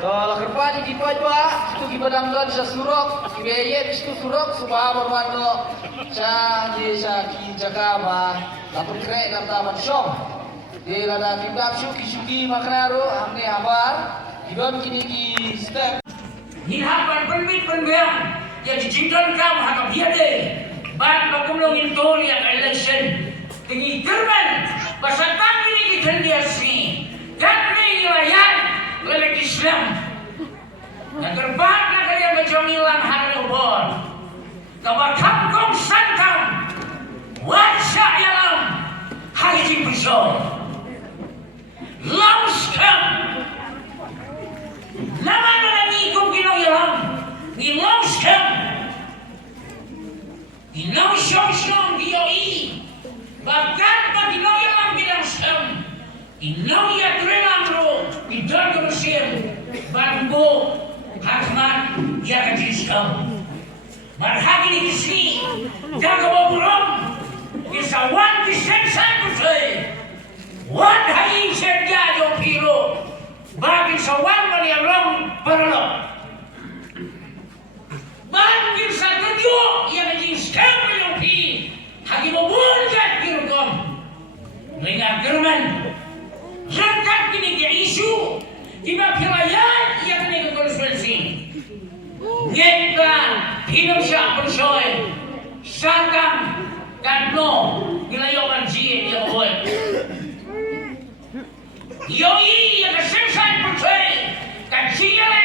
Kalau kerpan di Pajwa itu gibadangkan sa surok, ibeyet itu surok subah berwando sa di sa Jakaba, lapor kre nam taman syom. Di lada kibab syuki makanaro amne habar, gibam kini ki step. Hinapan penbit penbiang yang dijingkan kamu hakap hiade. Bat makumlong intol yang election. Tinggi terman basatang ini dikendiasi. Gantri wilayah oleh Islam. Yang terbat nak kalian berjomilan hari ubor. Kabarkam kong santam. Wajah yalam haji pisau. Lauskam. Nama nani kong yalam. Ni lauskam. Ni lauskam dioi. Bahkan bagi yalam bidang skam. Inaw ya trelang ro bidang Mesir bangbo hakmat ya kajiskam marhagi ni kisni jaga baburam kisawan kisensan kusai wan hai serja jo piro bagi sawan maniaram paralo bagi satujo ya kajiskam jo pi hagi babul jat piro kom mengat german Rangkat kini ke isu tiba wilayah yang kini konstitusi. Ngeta hidup siap bersoal sangkam dan no wilayah banjir yang buat. Yoi yang keselesai bersoal kajian